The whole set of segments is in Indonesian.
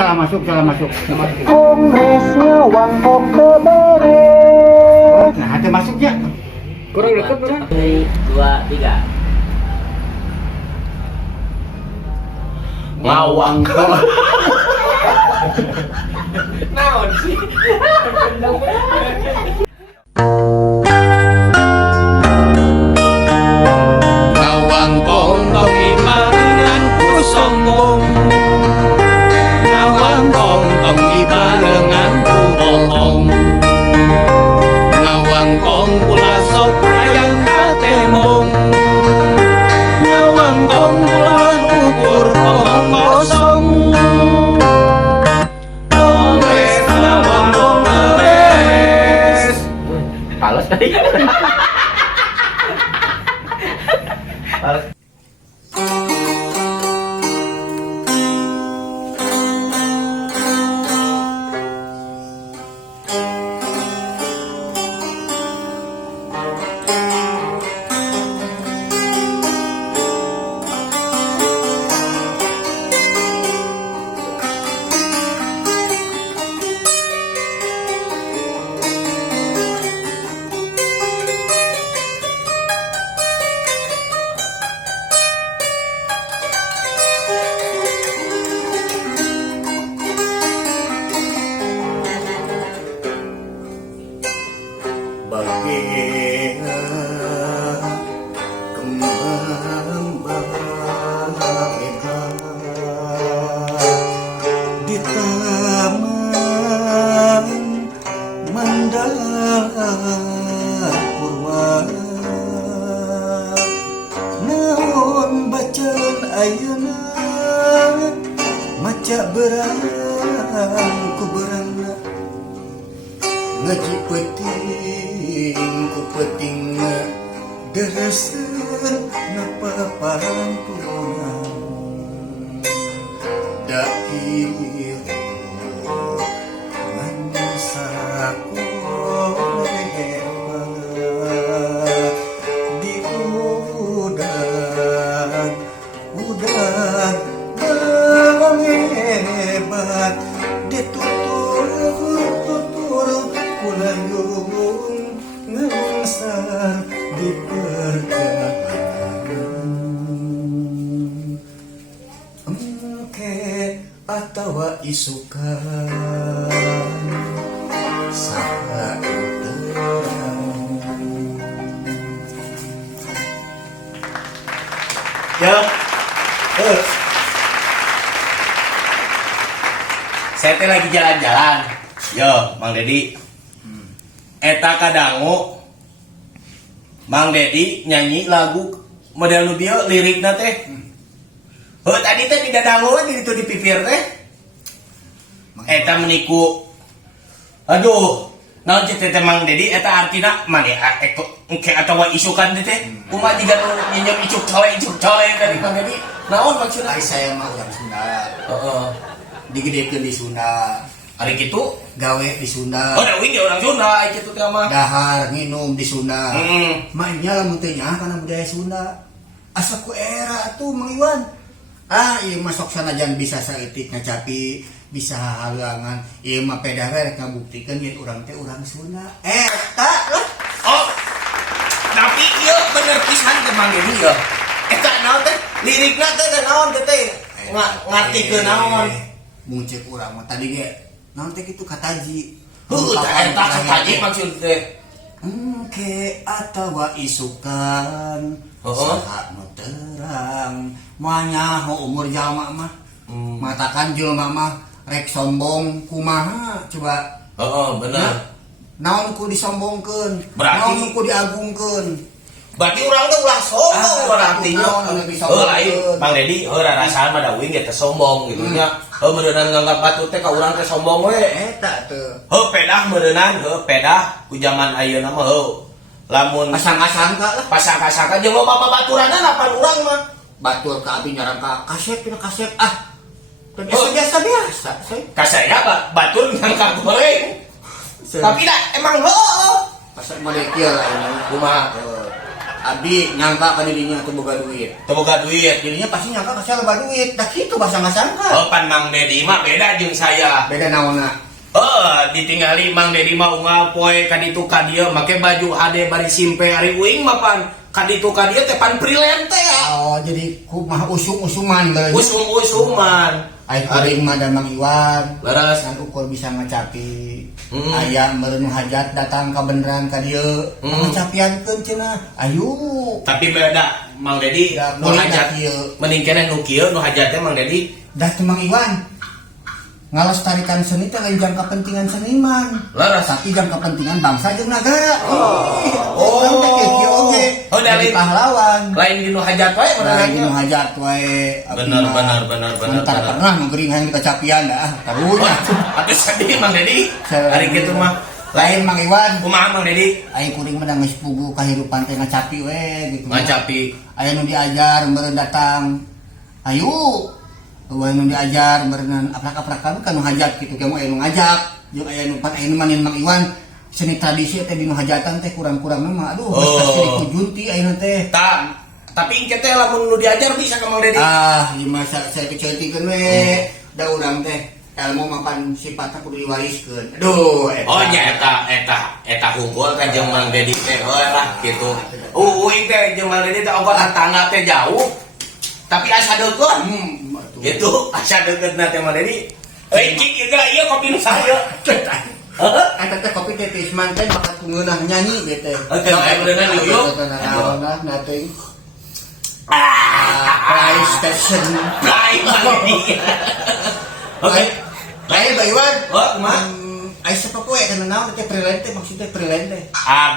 salah masuk. Kongresnya Wang Oktober. Nah, hati masuknya. Kurang dekat mana? 2, 3. Lawang kok. Naon sih? Lawang pondok ibarengan ku sombong, lawang pondok ibarengan ku bohong, lawang pong pula sok hayang katemong, lawang pong pula ukur pohon kosong. Kongres lawang kongres. Palas tadi. Di taman mandala purwa, naon bacaan ayeuna maca berang ku berangna, ngaji penting ku pentingna, deureuskeun napaparan pulang dakieu mansaku hebat di udan bawang hebat ditutur kulayung ngengsar di perjalanan engke atawa isukan saha terang. Ya, saya teh lagi jalan-jalan. Yo, Mang Dedi. Eta kadangu Mang Dedi nyanyi lagu model nu dieu lirikna teh. Tadi teh tidak dangu di itu di pipir teh. Eta meniku. Aduh, naon teh teh Mang Dedi eta artina mane engke atawa isukan teh teh. Kumaha jiga nu nyenyem icuk cole dari Mang Dedi. Naon maksudna? Ai saya mah urang Sunda. Heeh. Digedekeun di Sunda. Ari kitu Gawe di Sunda. oh da wing ge urang Sunda ai kitu teh mah. Dahar nginum di Sunda. Mainnya Mainnya lamun teh nya kana budaya Sunda. Asa ku era atuh Mang Iwan. Ieu masuk sanajan bisa saeutik ngacapi, bisa halangan. Ieu mah pedah we rek ngabuktikeun yen urang teh urang Sunda. Eta lah. Oh. Tapi ieu bener pisan teh Mang Dedi ya. Eta naon teh? Lirikna teh naon teh? Ngartikeun naon? Mun ceuk urang mah tadi ge naon teh kitu kataji. Eta kataji maksud teh. Engke atawa isukan saha nu terang manyaho umur jalma mah matakan jelma mah rek sombong kumaha coba Bener. naon ku disombongkeun Berarti- naon ku diagungkeun Berarti urang teh ulah sombong berarti nya. naon anu disombongkeun Lain Mang Dedi rasaan mah da wing ge teh sombong gitu nya. Meureunana nganggap batu teh ka urang teh sombong we. eta teu Pedah meureunana pedah ku zaman ayeuna mah lamun pasang-pasangka lah pasangka-sangka jeung loba babaturanna lapan urang mah. batur ka abi nyarang ka kaset pina kaset biasa saya Ka saya batur ngangkat goreng. Tapi dah emang kaset model kieu lah ini kumaha? Abdi nyangka ka dirinya tuh boga duit. Teboga duit. Dirinya pasti nyangka ka loba duit. Dah kitu basa ngasangka. Oh, pan Mang Dedi mah beda jeung saya. Beda naonna. Ditinggali Mang Dedi mah unggal poe kaditu ka dieu make baju hade bari simpe ari uing mah pan kaditu ka dieu teh pan freelance teh. Oh, jadi kumaha usum-usuman beuleuh. Usum-usuman. Ai kuring mah dan Mang Iwan. Leres. Kan ukur bisa ngacapi. Aya meureun hajat datang ka beneran ka dieu. Ngacapiankeun cenah. Ayo. Tapi beda Mang Dedi Da, nu boleh hajat da kieu. mending keneh nu kieu nu hajat teh Mang Dedi. Dah teu Mang Iwan. Ngalestarikan seni teh lain jang kepentingan seniman. Leres. Tapi jang kepentingan bangsa jeung nagara. Oh. Oke. Oh, dari pahlawan. Lain di nu hajat wae Nah, ini bener. hajat wae. Bener, Sebentar bener. pernah ngegering hang di kecapian dah. Taruhnya. Atuh sedih Mang Dedi. Saya- Ari kitu mah Lain Mang Iwan. kumaha Mang Dedi? Aing kuring mah da geus pugu kahirupan teh ngacapi we gitu. Ngacapi. Aya nu diajar meureun datang. Ayo. Aya nu diajar meureun aprak-aprakan kan nu hajat gitu. Kamu aya nu ngajak, jeung aya nu pan aya nu manin Mang Iwan. Seni tradisi teh di nu hajatan teh kurang-kurang mah aduh geus pasti dikujunti ayeuna teh. Tapi engke teh lamun nu diajar bisa ka Mang Dedi. Ieu mah saya keceltikeun we. Da urang teh ilmu mapan sifatna kudu diwariskeun. Aduh eta. Oh nya eta hungkul ka jeung Mang Dedi teh lah kitu. Uing teh jeung Mang Dedi teh ongkos tangga teh jauh. Tapi asa deukeut. Gitu, asa deukeutna teh Mang Dedi. Cik ieu kopi nu saya. Eta teh kopi teh Tisman teh bakat ngeunah nyanyi ge teh. Oke, aya beunang yuk. Nah, nothing. PlayStation. Baik Mang Dedi. Oke. Lain Pak Iwan. Oh, kumaha? Aya sapopoe kana naon teh freelance teh maksudnya freelance teh.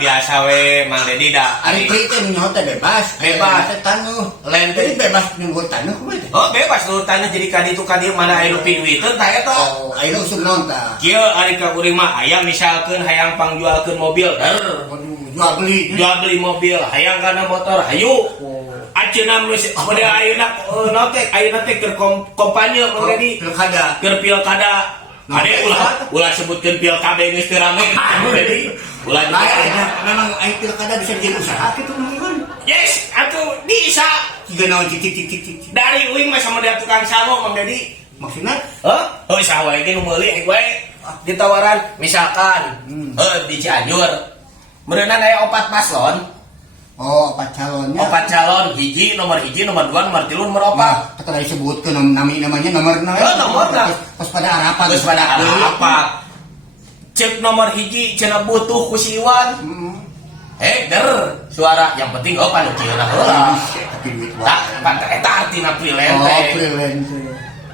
Biasa we Mang Dedi da. Ari free teh nyaho teh bebas. Bebas. Teh tanuh. Lain Jadi bebas nunggu tanuh kumaha teh? Oh bebas nu tanah jadi kaditu kadieu mana aya nu piduiteun tah eta. Oh, ayeuna usum naon tah? Kieu ari ka urang mah aya misalkeun hayang pangjualkeun mobil. Waduh, jual beli. Jual beli mobil, hayang kana motor, hayu. Aceuna mah model ayeuna naon teh ayeuna teh keur kompanye Mang Dedi. Pilkada. Keur pilkada. Ade ulah sebutkeun pilkada geus teu rame Mang Dedi. Ulah Lainnya memang aing pilkada bisa jadi usaha gitu Mang Iwan. yes, atuh bisa. Tiga naon cicik. Dari uing mah sama dia tukang sawo Mang Dedi. Maksudnya? Oh, sawo ge nu meuli we ditawaran misalkan di Cianjur. Meureunna aya 4 paslon. Oh, 4 calonnya. 4 calon, hiji, nomor 2, nomor 3, nomor 4. Nah, kata disebutkan namanya nomorna. Nomorna. Pas pada harapan. Terus pada apa? Cek nomor hiji, cenah butuh ku si Iwan. Der, suara yang penting panu kieuna heula. Tapi duit Tak, pantai eta artina freelance. Oh, teh. freelance.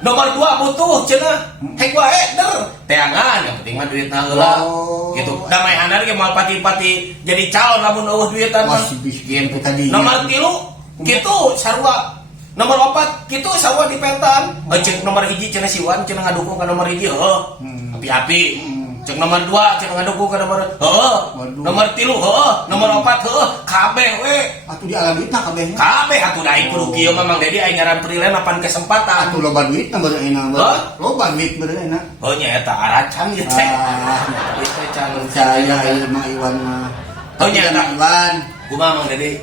Nomor 2 butuh cenah. Hek wae der. Teangan yang penting mah duitna heula. Oh. Gitu. Damai handar ge moal pati-pati jadi calon lamun eueuh duitan mah. Masih bikin ke tadi. Nomor 3 kitu sarua. Nomor 4 kitu sarua dipetan. Cek nomor hiji cenah si Wan cenah ngadukung ka nomor hiji heuh. Api-api. Cek nomor 2 cenah ngadukung ka nomor heuh. Waduh. Nomor 3 heuh, nomor 4 heuh. Kabeh we. Atuh di alam duitna kabehnya. Kabeh atuh da aing kudu kieu mah Mang Dedi aing ngaran freelance mapan kesempatan. Atuh loba duit nomor enak. Hah? Loba duit bener enak. Oh nya eta aracan gitu teh. Itu can Saya ieu Mang Iwan mah. Oh, nya, Mang Iwan. kumaha Mang Dedi?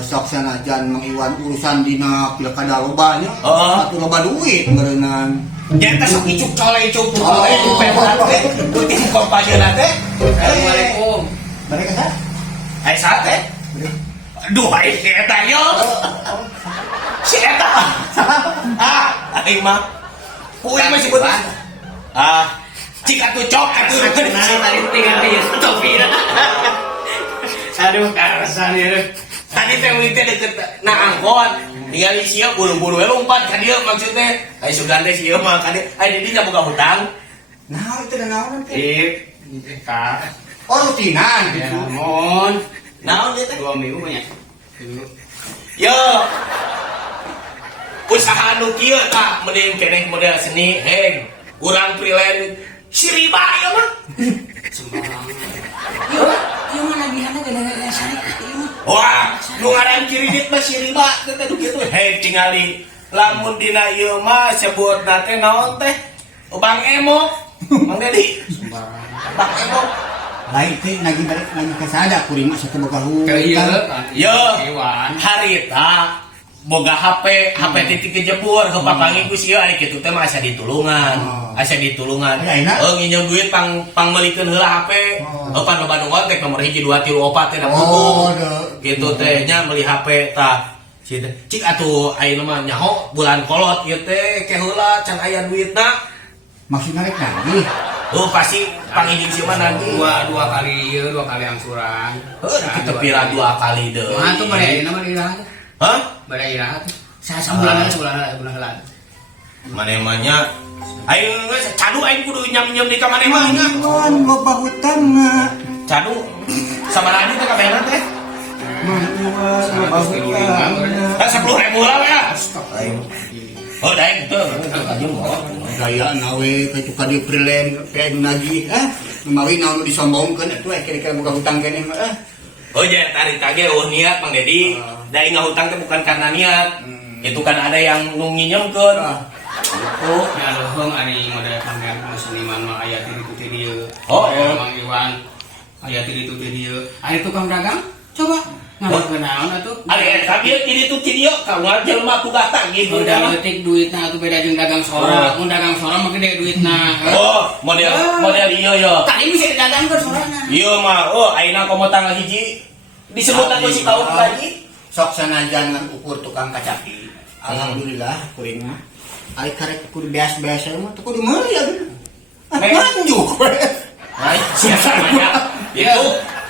Sok sanajan Mang Iwan urusan dina pilkada loba nya. Oh. Atuh loba duit berenang. Nya eta sok icuk icuk pempat teh. Rutin kompanyeuna teh. Assalamualaikum. Mereka sah? Hai sate. Duh, ai si eta yo. Si eta. Aing mah. Kuing mah sebut. Cik atuh cok atuh. Tadi tinggal di Topina. Aduh, karasan ieu. Tadi teh uli teh deket na angkot. Tinggal sia buru-buru we lompat ka dieu maksudnya. Ai Sugande sia mah ka dieu. Ai di dinya boga hutang. Nah, itu dan naon teh? Kak. Oh, rutinan Ya, gitu. mohon. Naon ieu teh? 2 minggu banyak. Yo. Usaha nu kieu tah mending keneh model seni heng. Urang freelance si riba ieu mah. Yo mana bihana gara-gara saya ieu mah. Wah, nu ngaran kredit mah si riba teh teh kitu. Heng tingali lamun dina ieu mah sebutna teh naon teh? Bang Emo. Mang Dedi. Bang Emo. Baik teh lagi balik lagi ke sada kuring mah satu boga hutang. Yo, Iwan. harita boga HP titik kejebur ke papangi ku sieu ari kitu teh mah asa ditulungan. Asa ditulungan. Ya, enak. Nginjem duit pang meulikeun heula HP. Pan loba teh nomor 1 2 3 4 teh da Oh, putu. Kitu teh nya meuli HP tah. Cik atuh ayeuna mah nyaho bulan kolot ieu teh ke heula can aya duitna. Maksudnya rek lagi. Oh pasti pangijing si mana lagi. Dua kali ieu, 2 kali angsuran. Kita pira 2 kali deh. Mah tuh bari ayeuna mah iraha teh. Hah? Bari iraha teh. Sabulan heula. Manemanya aing geus cadu aing kudu nyam-nyam di ka manemanya. Iwan loba hutang na. Cadu sabaraha teh kabehna teh? Mang Iwan loba hutang na. 10.000 lah ya. Oh daeng tuh. Gaya nawe kayak tuh di freelance kayak lagi memawi naon disombongkeun atuh kira-kira boga hutang keneh mah Oh jadi tarik tage niat Mang Dedi. Da ingat hutang teh bukan karena niat. Itu kan ada yang nu nginjemkeun. Gitu. Ya leuheung ari model pamer seniman mah aya ti ditu teh dieu. Oh, Mang Iwan. Aya ti ditu teh dieu. Ari tukang dagang coba ngamarkeun naon atuh? Ari eta bieu di ditu video kawan jelema tugas tagih Udah letik duitna atuh beda jeung dagang sora. Mun dagang sora mah gede duitna. Oh, model ieu yo. Tadi bisa didagangkeun sorana. Ieu mah ayeuna komo tanggal hiji disebut atuh si tahun lagi. sok sanajan ngan ukur tukang kacapi alhamdulillah kuring mah ari karek kudu beas-beas mah teu kudu meuli manjuk Hai, siapa namanya? Itu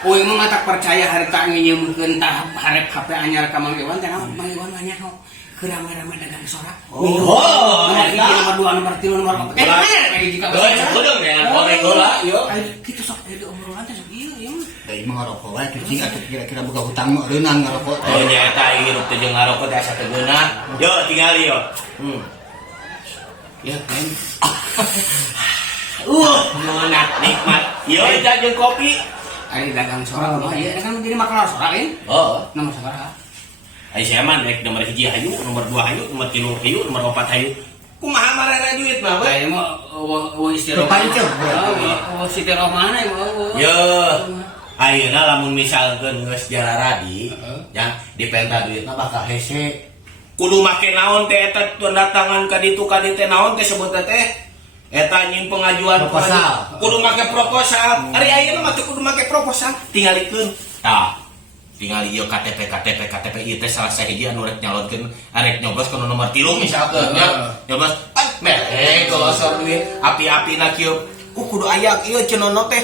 Uy mah tak percaya hari tak nginyeumkeun tah harep HP anyar ka Mang Iwan teh naon Mang Iwan nanya ho kerama-rama dagang sorak. Oh, nomor 1 nomor 2 nomor 3 nomor 4. Mana jika Kudu ya, orek heula yo. Kita sok jadi obrolan teh sok ieu ya. Dari mah ngarokok wae kucing atuh kira-kira boga hutang mah reunang ngarokok. Oh nya eta hirup teh jeung ngarokok teh asa teu geunah. Yo tinggali yo. Ya kan. Enak nikmat. Yo eta jeung kopi. Ari dagang sorak mah ieu kan jadi makanan sorak ya. Oh, Nomor sabaraha? ai saya mah rek nomor 1 hayu, nomor 2 hayu, nomor 3 hayu, nomor 4 hayu. Kumaha marere duit mah we? Kayak mah istilah. Kepancing. Istilah mana ya? Yo. Ayeuna lamun misalkeun geus jalaradi, ya dipenta duitna bakal hese. Kudu make naon teh eta tanda tangan ka ditu ka ditu naon teh sebutna teh? Eta nyin pengajuan Proposal. Kudu make proposal. Ari ayeuna mah teu kudu make proposal, tinggalikeun. Tah. Tinggal ieu KTP ieu teh salah sahiji anu rek nyalonkeun arek nyoblos kana nomor 3 misalkeun nya. Nyoblos merek golosor duit api-apina kieu. Kudu aya ieu cenah teh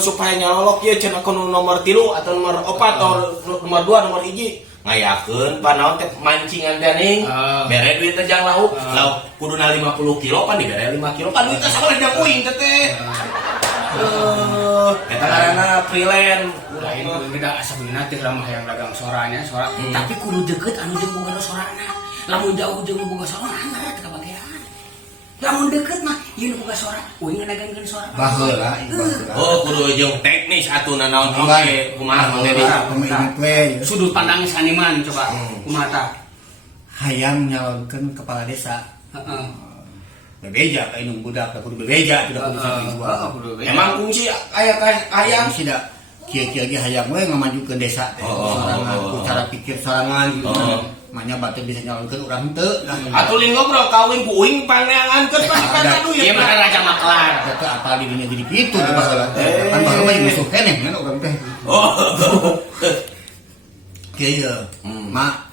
supaya nyalolok ieu cenah kana nomor 3 atau nomor 4 atau nomor 2 nomor 1 ngayakeun panaon teh mancingan dening bere duit teh jang lauk kuduna 50 kilo pan dibere 5 kilo pan duit teh sabaleh jang uing teh eta ngaranna freelance lain beda sebenarnya teh ramah yang dagang soranya sorak tapi kudu deket anu jeung boga sorana lamun jauh jeung boga sorana anggar kabagean lamun deket mah ieu nu boga sorak uing ngadagangkeun sorak Baheula kudu jeung teknis atuh naon oke kumaha pemain we sudut pandang saniman coba kumaha tah hayang nyalonkeun kepala desa heeh bebeja ka indung budak kudu bebeja tidak kudu saking gua emang fungsi aya hayang sih dah kia-kia ge hayang we ngamajukeun desa teh sorangan ku cara pikir sorangan gitu manya batu bisa nyalonkeun urang teu atuh lin ngobrol kawin ku uing paneangankeun pasti pada duit ieu mah raja maklar eta apa di dinya jadi kitu teh baheula kan baheula mah musuh keneh kan urang teh kieu mak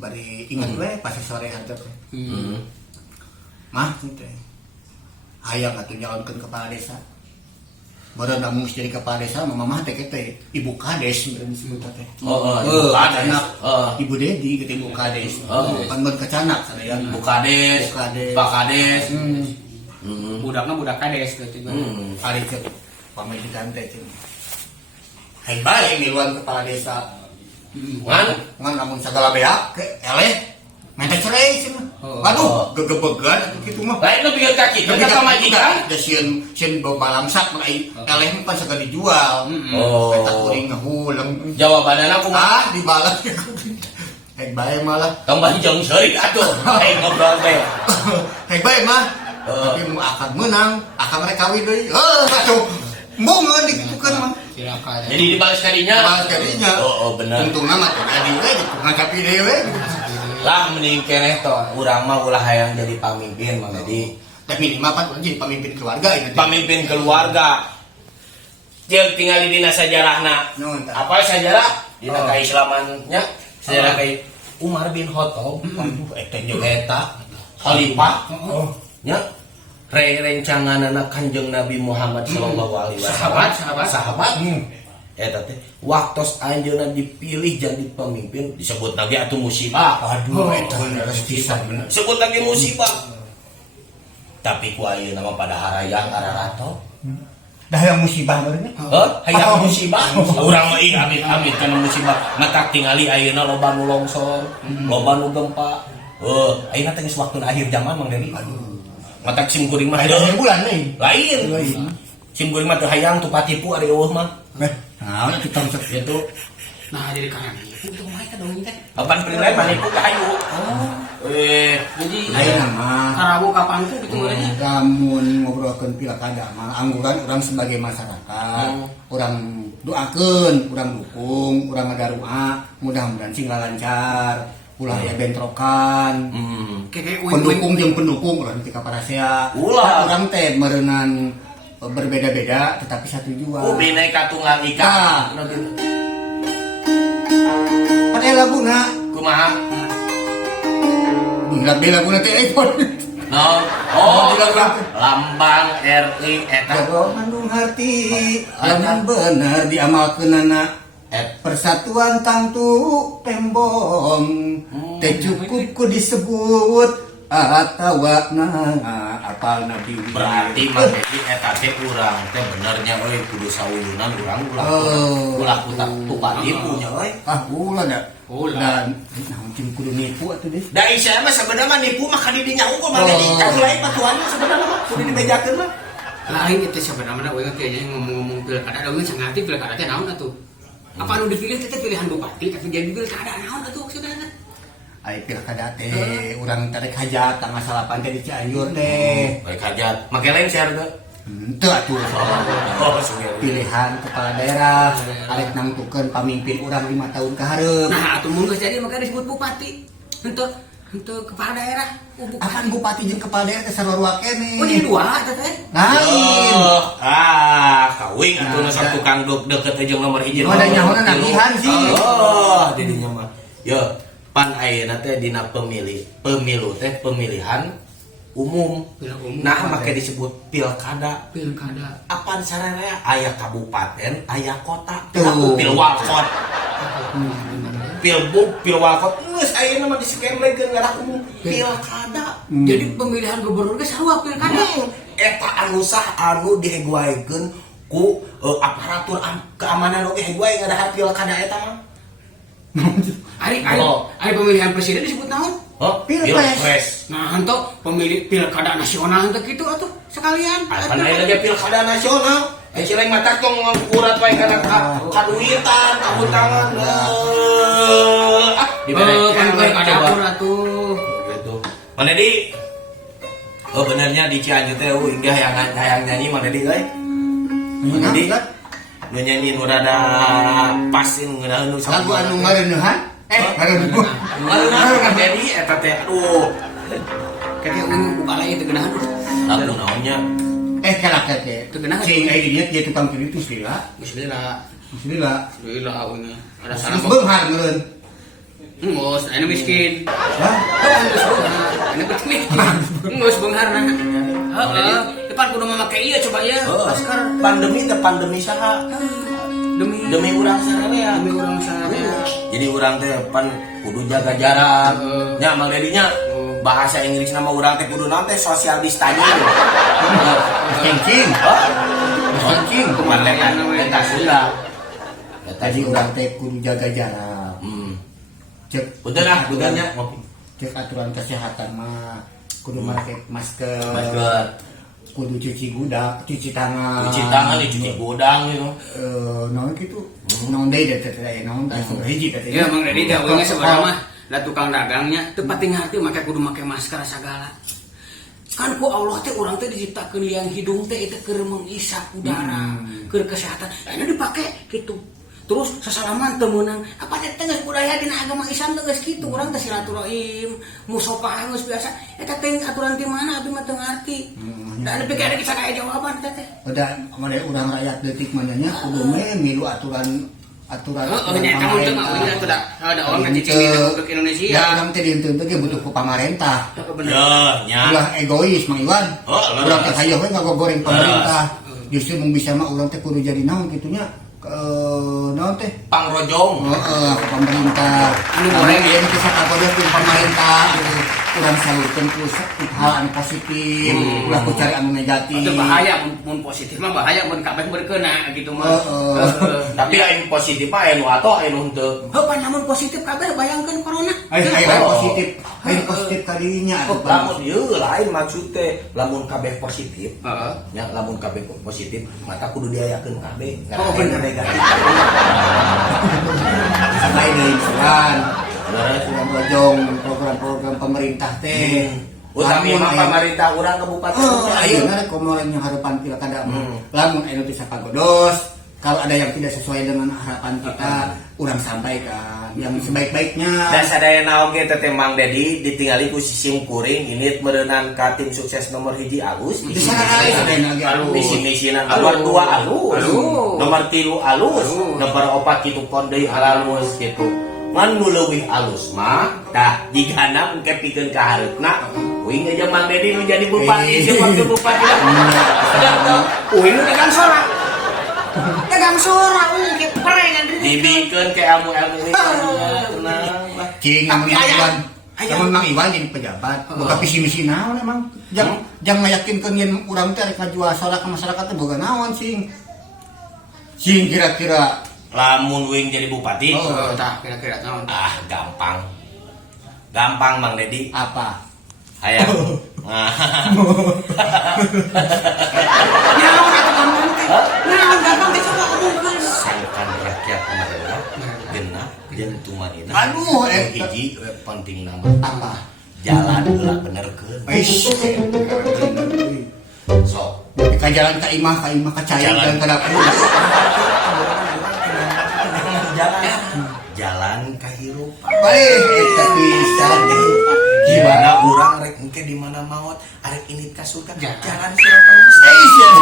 bari ingat we pas sore harta teh mah teh hayang atuh nyalonkeun kepala desa baru namun jadi kepala desa mamah teh teh ibu kades bener disebut teh anak ibu dedi gitu ibu kades pan mun kecanak sadaya ibu kades pak kades budakna budak kades gitu ari ke pamajikan teh hai bae miluan kepala desa ngan namun segala beak ke eleh minta cerai sih mah. Waduh, gegebegan atuh kitu mah. Lain nu bikin kaki, kita pamajikan. Da sieun balamsak mah eleh mah pan sagala dijual. Eta kuring ngahulang. Jawabanana kumaha? Dibalas ke kuring. Hek bae malah. Tambah jeung seurik atuh. Hei ngobrol teh. Hek bae mah. Tapi mau akan menang, akan mereka kawin deui. Atuh. Mau nggak dikitukan mah. Silakan. Jadi dibalas kalinya. Balas kalinya. Oh benar. Tentu nama tuh tadi we gitu ngacapi dewe. Lah mending keneh toh urang mah ulah hayang jadi pamimpin Mang Dedi. Tapi minimal kan urang jadi pemimpin keluarga ini. Pamimpin keluarga. Jeung tinggal di dina sajarahna. Nuhun, tah. Apa sajarah? Dina Oh. keislamannya sejarah kayak Umar bin Khattab. Aduh eta jeung eta khalifah. Nya rencanganana Kanjeng Nabi Muhammad sallallahu alaihi wasallam. Sahabat. Eta teh waktos anjeunna dipilih jadi pemimpin disebut Nabi atuh musibah. Aduh, eta harus pisan bener. Sebut lagi musibah. Tapi ku ayeuna mah pada harayang ararato. Dah yang musibah bener. Hayang musibah. Urang mah ih amit-amit kana musibah. Mata tingali ayeuna loba nu longsor, loba nu gempa. Ayeuna teh geus waktuna akhir zaman Mang Dedi. Mata sim kuring mah Ada bulan nih. lain. Sim kuring mah teu hayang tu patipu ari eueuh mah. Nah, kita bisa Gitu. Nah, jadi karena itu mereka dong teh. Apan prilai manipu kahayu. Jadi Ayo nama. karawo kapan tuh gitu orangnya. Lamun ngobrolkeun pilkada mah angguran orang sebagai masyarakat, orang doakeun, orang dukung, orang ngadarua, mudah-mudahan sing lancar. Ulah ya bentrokan. Kayak Pendukung jeung pendukung urang tika parasea. Ulah. Urang teh meureunnan berbeda-beda tetapi satu jua. Bina katunggal Tah. ika. Pada laguna, Kumaha? laguna teh iPhone. No. Oh, lambang RI eta. Jago Bandung Harti, lamun bener diamalkeunana persatuan tangtu pembong teh cukup ku disebut atawa apal nabi Berarti mah jadi eta teh urang teh benernya euy kudu sawuyunan urang ulah tukati punya euy. ulah da Ulah. dan mungkin kudu nipu atuh deh. Da isya mah sebenarnya mah nipu mah kadi dinyaho kok mah jadi can lain patuannya sebenarnya mah kudu dibejakeun mah. Lain itu sebenarnya we kayaknya ngomong-ngomong pilkada da we sangarti pilkada teh naon atuh. Apa nu dipilih teh pilihan bupati tapi jadi pilkada naon atuh sebenarnya. Ai pilkada teh urang tarik hajat tanggal 8 teh di Cianjur teh. Baik hajat. Make lain share teh. Henteu atuh. Oh, sugih. Pilihan kepala daerah arek nangtukeun pamimpin urang 5 tahun ka hareup. Nah, atuh mun geus jadi maka disebut bupati. Henteu kepala daerah. Akan bupati jeung kepala daerah teh sarua keneh. Oh, jadi dua eta teh. Lain. Kawing atuh nu sok tukang deket jeung nomor hiji. Ada nyahona nagihan sih. Oh, jadinya mah. Yo, pan ayeuna teh dina pemilu teh pemilihan umum. Pilihan umum. Nah, make disebut pilkada. Pilkada. Apaan sararea aya kabupaten, aya kota, Tuh. pilwakot. Pilbub, pilwakot, geus ayeuna mah diskenlegkeun ngaran umum pilkada. Jadi pemilihan gubernur ge sarua pilkada. Eta anu sah anu dihegwaekeun ku aparatur keamanan oge hegwae ngadahar pilkada eta mah. Ari Oh. pemilihan presiden disebut naon? Oh, Pilpres. Nah, henteu pemilih pilkada nasional henteu kitu atuh sekalian. Kan aya lagi pilkada nasional. Cileng mata tong ngurat wae kana kaduitan, kahutangan. Kan pilkada pun atuh. Gitu. Mana di? Oh benernya di Cianjur teh inggah yang nyanyi mana di euy? Mana di? Nu nyanyi nu rada pas nu ngeunaheun Lagu anu ngareuneuhan? Ngareuneuh. Ngareuneuhan jadi eta teh aduh. Kayak ungu bukala itu geunahan. Lagu naonnya? Kalak teh. Teu geunah. Cing aya di dieu dia tukang kieu itu sila. Bismillah. Bismillah. Bismillah ungu. Ada Terus salam. beunghar meureun. Ngos, anu miskin. Lah, Geus beunghar. Anu miskin. Ngos beunghar nah. Heeh. Depan kudu memakai ieu coba ya. Masker. Pandemi saha? Demi urang sararea. Demi urang sararea. Jadi urang teh pan kudu jaga jarak. Nya Mang Dedinya bahasa Inggris nama urang teh kudu naon teh social distancing. kencing. Kencing. Kumaha eta Sunda. Tadi urang teh kudu jaga jarak. Cek Udah lah, udahnya ngopi. cek aturan kesehatan mah kudu make masker. Masker, Kudu cuci gudak, cuci tangan. cuci tangan, dicuci gudang gitu. Naon kitu? Naon deui da teh naon da hiji teh. Ya Mang Dedi da we sebenarnya mah da tukang dagangnya teu pati ngarti make kudu make masker sagala. kan ku Allah teh urang teh diciptakeun liang hidung teh itu keur mengisap udara, keur kesehatan. Anu dipake gitu. Terus sesalaman teu meunang. Apa teh geus budaya dina agama Islam teh geus kitu. Urang teh silaturahim, musafah geus biasa. Eta teh aturan di mana abi mah teu ngarti. Da nepi ka ada kisah kaya jawaban teh teh. Udah made urang rakyat leutik mananya kudu milu aturan nya kamu teh mah ini atuh ada orang ngecicing untuk Indonesia. Ya urang teh dieu teh butuh ku pamarentah. Ya, nya. Ulah egois Mang Iwan. Oh, Urang teh hayo we ngagogoreng pemerintah. Justru mun bisa mah urang teh kudu jadi naon kitunya naon teh Pangrojong. ke pemerintah. Anu goreng ya bisa kagoda ku pemerintah. Urang salurkeun ku hal anu positif, ulah ku cari anu negatif. itu bahaya mun positif mah bahaya mun kabeh berkeuna gitu mah. Tapi aing positif mah anu atoh anu henteu. Pan lamun positif kabeh bayangkeun corona. Ayo positif kadinya atuh Lamun ieu lain maksud teh lamun kabeh positif. Heeh. Ya lamun kabeh positif mata kudu diayakeun kabeh. Oh, bener. Negatif. sampai deui sugan. Sugan bojong program-program pemerintah teh. Tapi mah pemerintah urang kabupaten. Ayeuna rek komoreun yang harapan pilkada mah. Lamun anu teh sapagodos, kalau ada yang tidak sesuai dengan harapan kita, urang sampaikan yang sebaik-baiknya. Dan sadayana oge teh Mang Dedi ditinggali ku Sisim Kuring ini meureunan ka tim sukses nomor 1 alus. Bisa sadayana ge alus. Misi-misina nomor 2 alus. Nomor 3 alus. Nomor 4 kitu pon deui alus gitu. Man nu leuwih alus mah tah digana engke pikeun ka hareupna. Uing aja Mang Dedi nu jadi bupati, si waktu bupati. Uing dagang sorak. Dagang sorak ge perengan Dibikeun ke ilmu-ilmu ini. Cing Mang Iwan. Lamun Mang Iwan jadi pejabat, buka visi misi naon emang. Jang meyakinkeun yen urang teh rek ngajual sorak ke masyarakat teh boga naon sing. Sing kira-kira Lamun uing jadi bupati. tah kira-kira naon. Gampang. Gampang Mang Dedi. apa? Hayang. Naon atuh gampang teh? Naon gampang teh coba omongkeun. Sangkan rakyat marela genap jeung tumanina. Aduh, hiji penting nama apa? jalan heula benerkeun. Eish. Sok Ka jalan ka imah ka cai Jalan. dan ka dapur. jalan kahirupan. Baik, eta bisa. Gimana urang rek engke di mana maot arek init ka surga jalan siratal Station.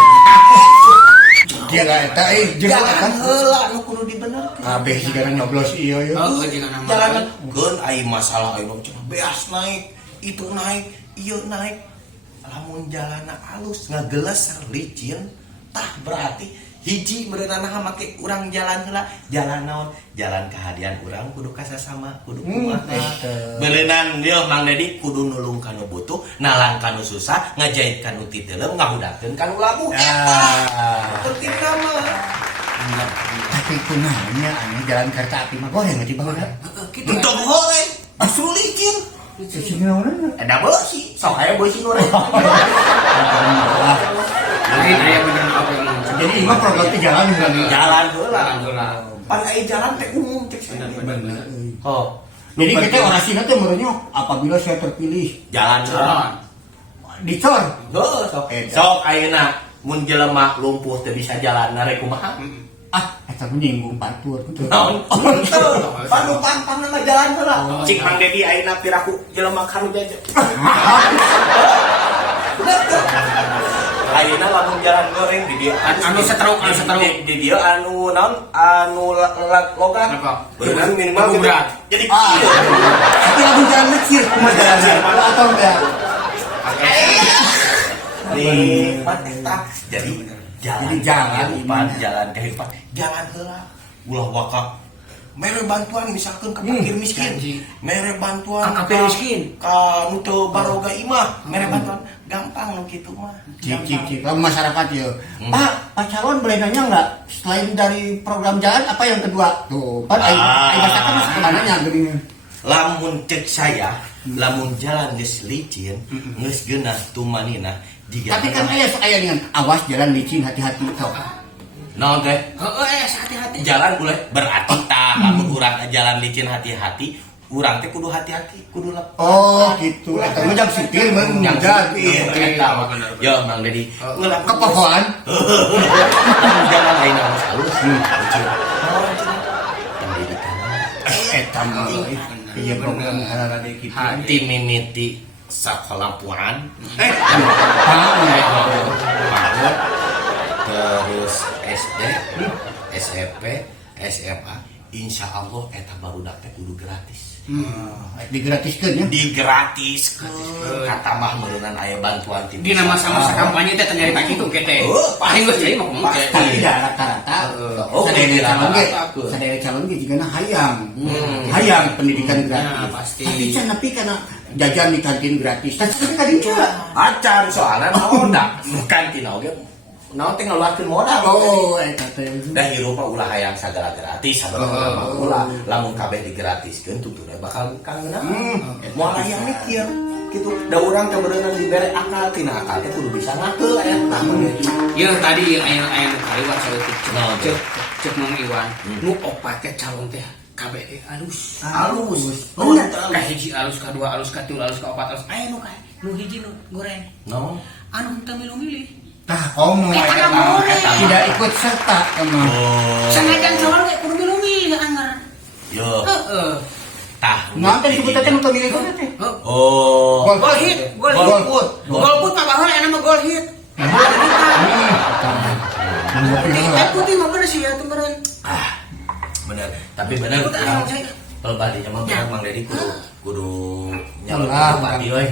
Kira eta jalan kan heula nu kudu dibenerkeun. kabeh sigana nyoblos ieu ye. Jalan geun aya masalah aya beas naik itu naik ieu naik lamun jalanna alus ngageles licin tah berarti hiji berenana make urang jalan heula jalan naon jalan kehadian urang kudu kasasama kudu kumaha berenang dia Mang Dedi kudu nulung kanu butuh nalang kanu susah ngajait kanu titeulem ngahudakeun kanu labuh penting nama Tapi kunanya anu jalan kereta api mah goreng di bawah. untuk goreng justru licin Sing naon? ada beusi sok aya beusi goreng Jadi imah program teh jalan juga. jalan heula pan aya jalan teh umum teh oh Jadi kita orasinya teh menurutnya apabila saya terpilih jalan dicor. Heuh sok ayeuna mun jelema lumpuh teu bisa jalan rek kumaha Eta menyinggung batur betul. naon panu pantang nama jalan heula cik Mang Dedi ayeuna piraku jelema kanu jajan ayeuna lamun jalan goreng di dia Anu setruk di dia anu naon anu logam beunang minimal berat. jadi kieu Tapi lagu jalan kecil kumaha jalan atau enggak? nih eta jadi jalan kehidupan jalan heula ulah wakak mere bantuan misalkan ke fakir miskin mere bantuan Ka fakir miskin ka nu teu baroga imah mere bantuan gampang nu kitu mah Cik, kamu masyarakat ya. Pak calon boleh nanya nggak? Selain dari program jalan, apa yang kedua? Tuh, Pak, ayo masyarakat masuk ke mananya gini. lamun cek saya lamun jalan geus licin geus geunah tumanina Tapi kan ayah dengan awas jalan licin hati-hati sok. naon teh hati-hati jalan boleh berarti tah lamun urang jalan licin hati-hati urang teh kudu hati-hati, kudu lepas. Oh gitu, eta mah jam sipil mah Yang jadi. Eta yo Mang Dedi ngelap Kepohoan. jangan lain halus. Pendidikan. Eta mah iya program hararade kitu. Hati mimiti sakola puan. Terus SD, SMP, SMA, insya Allah eta baru dapet kudu gratis. Digratiskeun ya. Digratiskeun. Kata mah meureunnan aya bantuan ti. Dina masa-masa kampanye teh terjadi tak kitu kete. Paling geus jadi mah ngomong teh. Tapi dah rata-rata sadaya calon ge jigana hayang. Hayang pendidikan gratis. pasti. Tapi can nepi kana jajan di kantin gratis. Tapi kadin juga. Acan soalnya naon da kantin oge. Naon teh ngeluarkeun modal. Oh, eta teh. Dah hirup mah ulah hayang sagala gratis, sagala mah ulah lamun kabeh digratiskeun tutuna bakal kangeuna. Moal hayang mikir kitu. Da urang teh beunang dibere akal tina akal teh kudu bisa ngakeul eta. Ya tadi aya nu kaliwat saeutik. Cek Mang Iwan, nu opat teh calon teh kabeh teh alus. Halus. Bener, ka hiji alus, ka dua alus, ka tilu alus, ka opat alus. Aya nu hiji nu goreng. No. Anu teu milih-milih. Tah komo Eta boleh. tidak ikut serta kamu. Sanajan calon teh kudu milih-milih anger. Yo. Heeh. Tah. Nah, tadi disebut teh nu milih gol teh. Oh. Gol hit, gol hit. Gol put mah baheula aya nama gol hit. Putih mah bener sih ya tuh meureun. Bener. Tapi bener. Pelbadinya mah bener Mang Dedi kudu nyalon bupati we.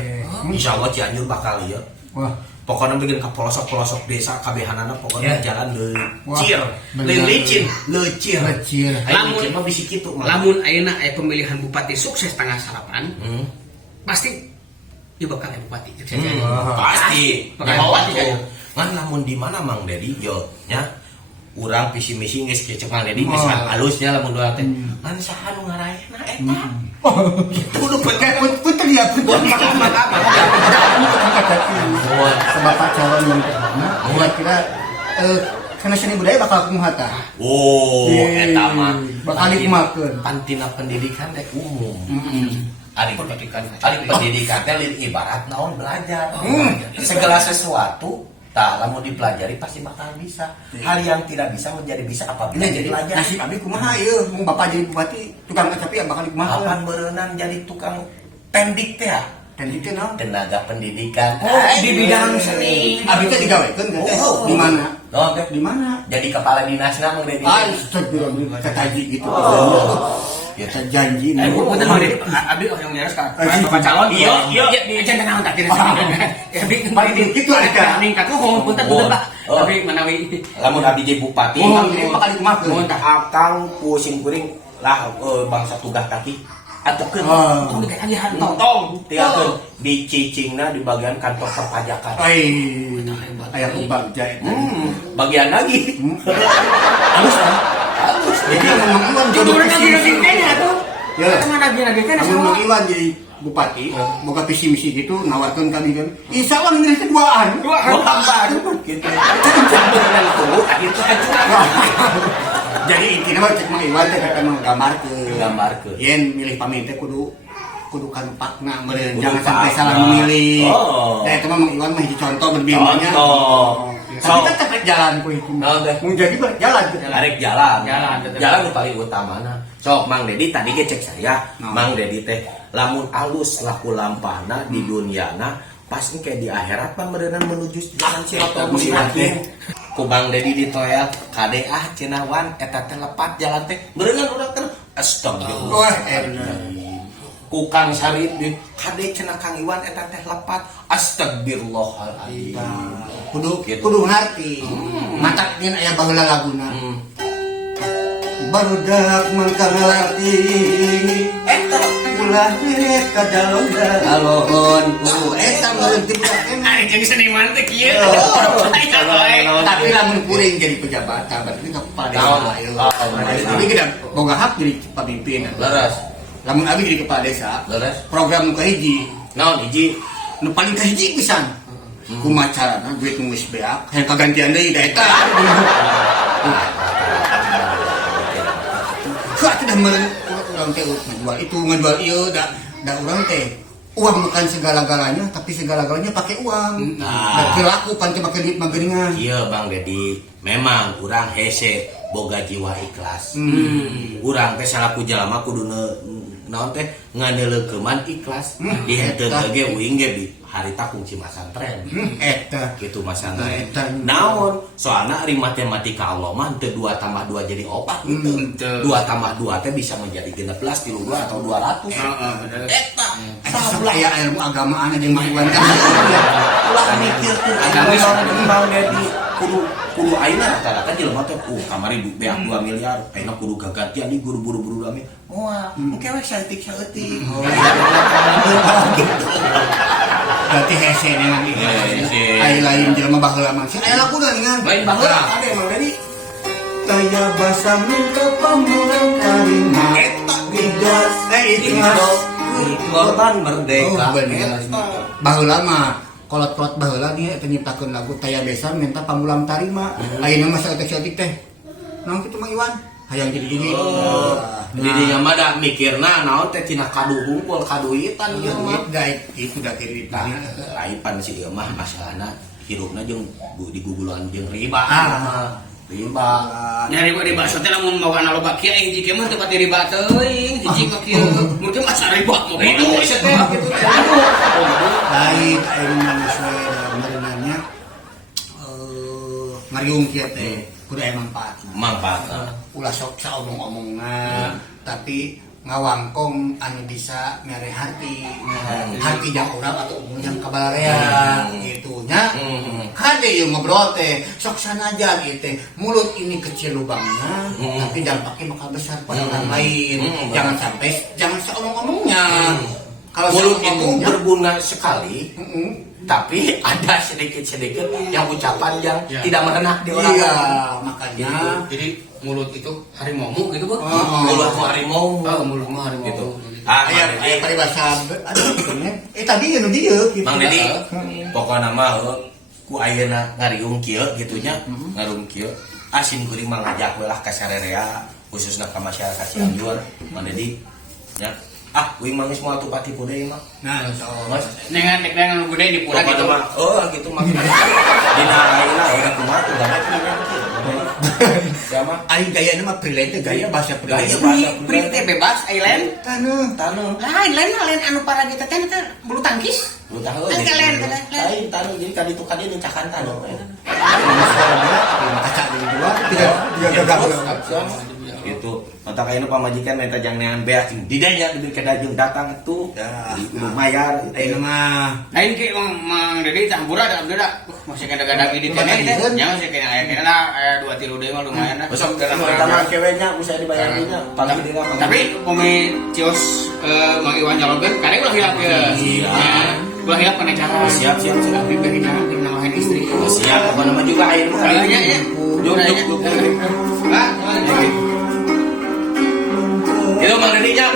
Insyaallah Cianjur bakal ieu. Wah, Pokoknya bikin ke pelosok-pelosok desa kabehanana pokoknya jalan Wah, lecir, bener. lecir. Lecir. Lamun mah bisi kitu mah. Lamun ayeuna aya pemilihan bupati sukses tanggal 8, pasti ieu bakal aya bupati cek saja. Pasti. Bakal Nyawa bupati kan. Ngan lamun di mana Mang Dedi yo nya urang visi misi geus kieu Mang Dedi geus halusnya lamun doa teh. Ngan saha nu ngaraehna eta? Kudu pun terlihat pun sebapak calon yang pertama kira-kira karena seni budaya bakal kumata. Oh, eta mah bakal dikumakeun. pantina pendidikan teh umum. Ari pendidikan teh ibarat naon belajar. Segala sesuatu lamun dipelajari pasti bakal bisa. Hal yang tidak bisa menjadi bisa apabila jadi belajar. Nasib abdi kumaha ieu mun bapak jadi bupati tukang kacapi ya bakal dikumakeun. Kapan berenang jadi tukang pendik teh? Pendik teh naon? Tenaga pendidikan. Di bidang seni. Abdi teh digawekeun teh. Di mana? Oh, teh Di mana? jadi kepala dinasna Mang Dedi. Astagfirullah, kataji gitu. Ya janji nih. Punten Mang Dedi, abdi orang nyaris ka bapak calon. Iya. Aja naon tak teh. Abdi Itu ada. ningkat ku punten Pak. Tapi menawi Lamun abdi jadi bupati, Ini bakal dikumakeun. akang pusing kuring lah bangsa tugas kaki atukeun tong dikasih hantong. tong tiakeun di cicingna di bagian kantor perpajakan. Aya ubang jae. Bagian lagi. Halus kan? Halus. Jadi Mang Iwan jodoh Jodohna visi nabi misi. kene atuh. Ya. Mana nabi kene Namun sama. Mang Iwan jadi bupati, boga visi misi gitu nawarkeun ka dieu. Insya Allah milih keduaan. Gua hamba gitu. Beneran tunggu akhir kehancuran. Jadi intinya mah cek Mang Iwan teh kata menggambarkeun. Gambarkeun. Yen milih pamit teh kudu kampakna meureun Kudu jangan sampai kampakna. salah memilih. Oh. Da eta mah Mang Iwan mah hiji contoh berbimbingnya. Contoh. Tapi tetep rek jalan ku itu. Naon teh? Mun jadi mah jalan. Arek jalan. Jalan Nu paling utamana. Sok Mang Dedi tadi ge cek saya, Mang Dedi teh lamun alus laku lampahna di duniana pas engke di akhirat mah berenang menuju jalan siratal mustaqim. Ku Mang Dedi ditoyal kade cenah wan eta teh lepat jalan teh berenang urang teh astagfirullah. Wah, enak. Ku Kang Sarip di kade cenah Kang Iwan eta teh lepat astagfirullahaladzim. Kudu hati. Matak nyen aya baheula laguna. Barudak mangkang larti Eta ulah direk ka dalon eta meureun ti budak Ari jadi seniman teh kieu. tapi lamun kuring jadi pejabat berarti ka kepala desa. Jadi kita boga hak jadi pamimpin. leres. Lamun abi jadi kepala desa, Leres. program nu kahiji, Naon hiji? nu paling kahiji pisan. Kumaha carana duit nu geus beak, hayang kagantian deui da eta. Ka teh dah meureun orang teh ngejual itu ngejual iya da orang teh uang bukan segala-galanya tapi segala-galanya pakai uang. Da perilaku pan teh pakai duit mangeuringan. Iya Bang Dedi, memang urang hese boga jiwa ikhlas. Urang teh salaku jalma kudu naon teh ngandeleukeman ikhlas. Di henteu ge uing ge bi harita kunci masantren. Eta Gitu masana. Eta. Naon? Soalna ari matematika Allah mah teu 2 tambah 2 jadi 4 gitu. Teu. 2 tambah 2 teh bisa menjadi 13, 32 atau 200. bener. Eta saya ilmu agama jeung Mang Iwan kan. ulah mikirkeun Agamis. Bang Dedi kudu ayeuna rata-rata jelema teh kamari beak 2 miliar ayeuna kudu gagantian di guru-buru dami. Moal engke we saeutik-saeutik. Berarti hese dengan itu. Hese. Ai lain jelema baheula mah. Aya lagu dengan. Lain baheula. Ada Mang Dedi. Taya basa minta pamulang karima. Eta Ikhlas, ikhlas. korban merdeka. Oh, bener. Baheula mah kolot-kolot baheula nih eta nyiptakeun lagu Taya Besa minta pamulang tarima. Ayeuna mah saeutik-saeutik teh. Naon kitu Mang Iwan? Hayang jadi duit. Jadi dia mah da mikirna naon teh tina kadu hungkul kaduitan ieu mah. Itu da kiri Nah, laipan si ieu mah masalahna hirupna jeung digugulan jeung riba. Riba. Nyari riba sote lamun mawana loba kieu hiji kieu mah teu pati riba teuing, hiji mah kieu. Mun kieu mah riba mah Itu gitu. teh gitu. lain ayeuna manusia merenangnya ngariung kieu teh kudu aya manfaatna. Manfaatna. Ulah sok saomong-omongna tapi ngawangkong anu bisa mere harti. Harti jang urang atau umur jang kabalarean gitu nya. Kade ieu ngobrol teh sok sanajan ieu teh mulut ini kecil lubangnya tapi dampaknya bakal besar pada orang lain. Jangan seomong-omongnya. Kalau Mulut itu seomong-omongnya berguna sekali, tapi ada sedikit-sedikit yang ucapan yang Ya. tidak merenah di orang iya, lain. makanya Jadi mulut itu harimau gitu, Bu. Mulut harimau. Oh, mulut mah harimau. Gitu. aya paribasa tadi nu dieu gitu. Mang Dedi, pokoknya mah ku ayeuna ngariung kieu gitunya, ngariung kieu. Asin kuring mah ngajak we lah ka sararea khususna ka masyarakat Cianjur, Mang Dedi. Ya. Uing mangis moal tupati pudeui mah. Nah, so Mas, Dengan gede di pura gitu. mah. Gitu mah. Dina ayeuna urang kumaha tuh gak Siapa? aing gayana mah freelance gaya bahasa Gaya freelance. bahasa Pri teh bebas, island. Taneuh. Lain anu para kita teh bulu tangkis. Lu tahu Kan kalian, lain tanu jadi kali itu kali nyecakan tanu. Kaca di dua, tiga gagal. Gitu. Mata kayaknya pamajikan eta jang neangan beas didanya diberi kedajeng datang tuh. Jadi kudu mayar. Ayeuna mah Lain ke Mang Dedi campura da abdi da. Masih kada gadagi di kene teh. Nya masih kena aya kena aya 2-3 deui mah lumayan lah. Besok tanah ceweknya bisa dibayar dina. Pagi dina. Tapi pome cios Mang Iwan nyalogeun kade ulah hilap ke. Ulah hilap kana cara. Siap. Tapi bagi cara kita namahin istri. Siap apa nama juga air. Kayaknya ya. Juk. Itu Mang Dedinya.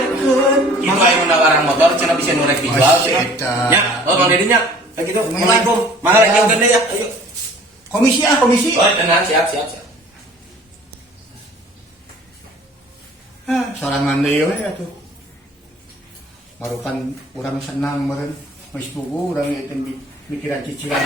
Itu ayo menawarkan motor cenah bisa nurek dijual cenah. Ya, Mang Dedinya. Gitu. Assalamualaikum. Mangga jeung gede ya. Ayo. komisi. Oh, tenang, siap. Sorangan deui we atuh. Marukan urang senang meureun. Geus puguh urang ieu mikiran cicilan.